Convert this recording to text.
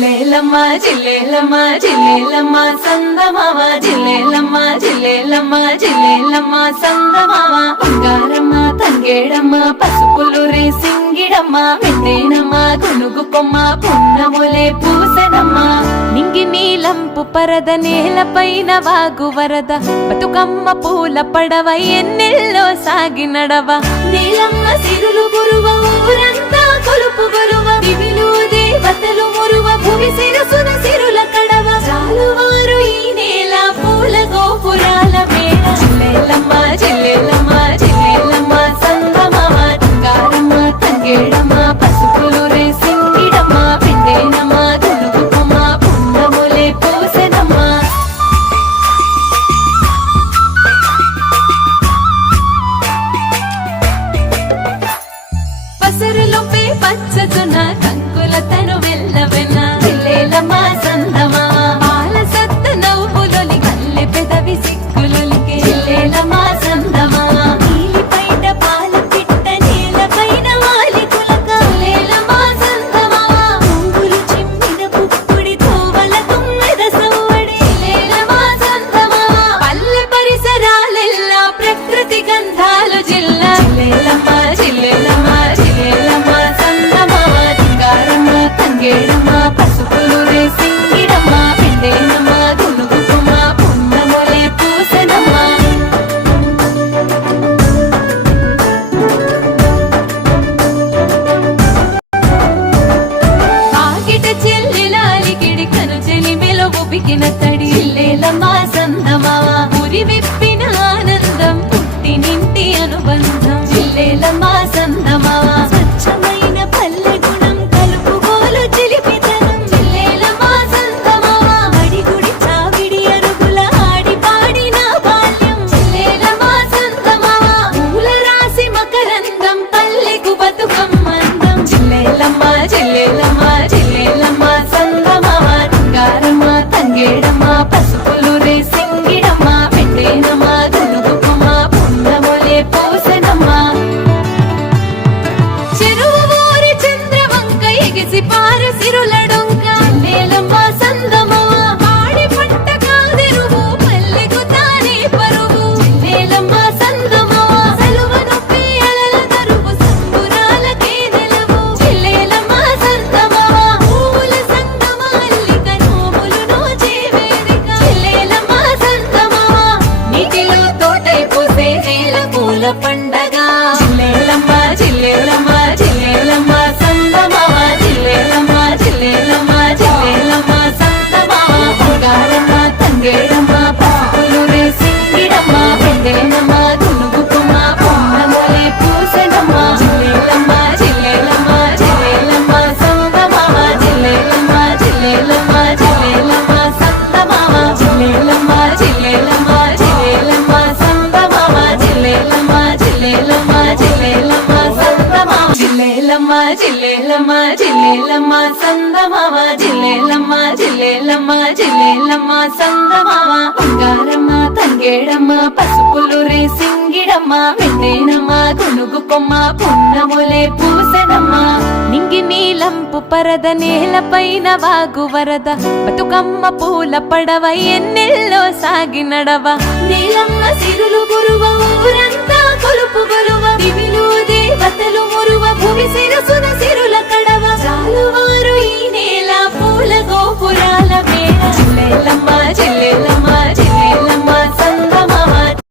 జిల్లేలమ్మ జిల్లేలమ్మ జిల్లేలమ్మ సందమామ జిల్లేలమ్మ జిల్లేలమ్మ జిల్లేలమ్మ సందమామ బంగారమ్మ తంగేడమ్మ పసుపులు రేసింగిడమ్మ వెంటేనమ్మ గునుగు కొమ్మ పున్నములే పూసెనమ్మ నింగి నీలంపు పరద నేలపైన వాగు వరద బతుకమ్మ పూల పడవ ఎన్నెల్లో సాగి నడవ నీలమ్మ సిరులు గురువ ఊరంతా కొలుపు గురువ దివిలు దేవతలు మురువ భూమి శిరసున సిరుల కడవ చాలువారు ఈ నేల పూల గోపురాల మేడ జిల్లేలమ్మ జిల్లేలమ్మ జిల్లేలమ్మ సందమామ బంగారమ్మ తంగేడమ్మ పసుపులు రేసింగిడమ్మ పిండేనమ్మ గునుగు కొమ్మ పున్నములే పూసెనమ్మ పసరులొప్పే పచ్చజొన్న కంకుల తను వెళ్ళవెన జిల్లేలమ్మ సందమామ పాల సత్త నవ్వులొలి కల్లె పెదవి సిగ్గులొలికే జిల్లేలమ్మ సందమామ నీలి పైట పాల పిట్ట నేలపైన వాలి కులక జిల్లేలమ్మ సందమామ పువ్వులు చిమ్మిన పుప్పుడి తోవల తుమ్మెద సవ్వడి జిల్లేలమ్మ సందమామ పల్లె పరిసరాలెల్లా ప్రకృతి గంధాలు జిల్లా జిల్లేలమ్మ జిల్లేలమ్మ జిల్లేలమ్మ సందమామ బంగారమ్మ తంగేడమ్మ పసుపులు రేసింగిడమ్మ పిండేనమ్మ గునుగు కొమ్మ పున్నములే పూసెనమ్మ ఆకిట చెల్లెలాలికిడి కను చెలిమెలో ఉబికిన తడి జిల్లేలమ్మ సందమామ ఉరి విప్పిన ఆనందం పుట్టి నింటి అనుబంధం జిల్లేలమ్మ సందమామ స్వచ్ఛమైన పల్లె గుణం కలుపుగోలు చిలిపితనం జిల్లేలమ్మ సందమామ అడిగుడి చావిడి అరుగుల ఆడి పాడిన బాల్యం జిల్లేలమ్మ సందమామ పూల రాసి మకరందం పల్లెకు బతుకమ్మందం జిల్లేలమ్మ జిల్లేలమ్మ జిల్లేలమ్మ సందమామ బంగారమ్మ తంగేడమ్మ పసుపులు రేసింగిడమ్మ పిండేనమ్మ గునుగు కొమ్మ పున్నములే పూసెనమ్మ చెరువు ఊరి చంద్రవంక ఎగిసి పార సిరుల డొంక జిల్లేలమ్మ సందమామ పాడి పంట కాదెరువు పల్లెకు తానే పరువు జిల్లేలమ్మ సందమామ సలువ నొప్పి అలల దరువు సంబురాలకే నెలవు జిల్లేలమ్మ సందమామ పూల సంగమ అల్లిక నోములు నోచే వేదిక జిల్లేలమ్మ సందమామ నీటిలో తోటై పూసే నేల పూల పండగ జిల్లేలమ్మ జిల్లేలమ్మ జిల్లేలమ్మ సందమామ జిల్లేలమ్మ జిల్లేలమ్మ జిల్లేలమ్మ సందమామ బంగారమ్మ తంగేడమ్మ పసుపులు రేసింగిడమ్మ పిండేనమ్మ గునుగు కొమ్మ పున్నములే పూసెనమ్మ జిల్లేలమ్మ జిల్లేలమ్మ జిల్లేలమ్మ సందమామ జిల్లేలమ్మ జిల్లేలమ్మ జిల్లేలమ్మ సందమామ జిల్లేలమ్మ జిల్లేలమ్మ జిల్లేలమ్మ సందమామ జిల్లేలమ్మ జిల్లేలమ్మ జిల్లేలమ్మ సందమామ జిల్లేలమ్మ జిల్లేలమ్మ జిల్లేలమ్మ సందమామ జిల్లేలమ్మ జిల్లేలమ్మ జిల్లేలమ్మ సందమామ బంగారమ్మ తంగేడమ్మ పసుపులు రేసింగిడమ్మ వెంటేనమ్మ గునుగు కొమ్మ పున్నములే పూసెనమ్మ నింగి నీలంపు పరద నేలపైన వాగు వరద బతుకమ్మ పూల పడవ ఎన్నెల్లో సాగి నడవ నీలమ్మ సిరులు గురువ ఊరంతా కొలుపు గురువ దివిలు దేవతలు మురువ భూమి శిరసున సిరుల కడవ చాలువా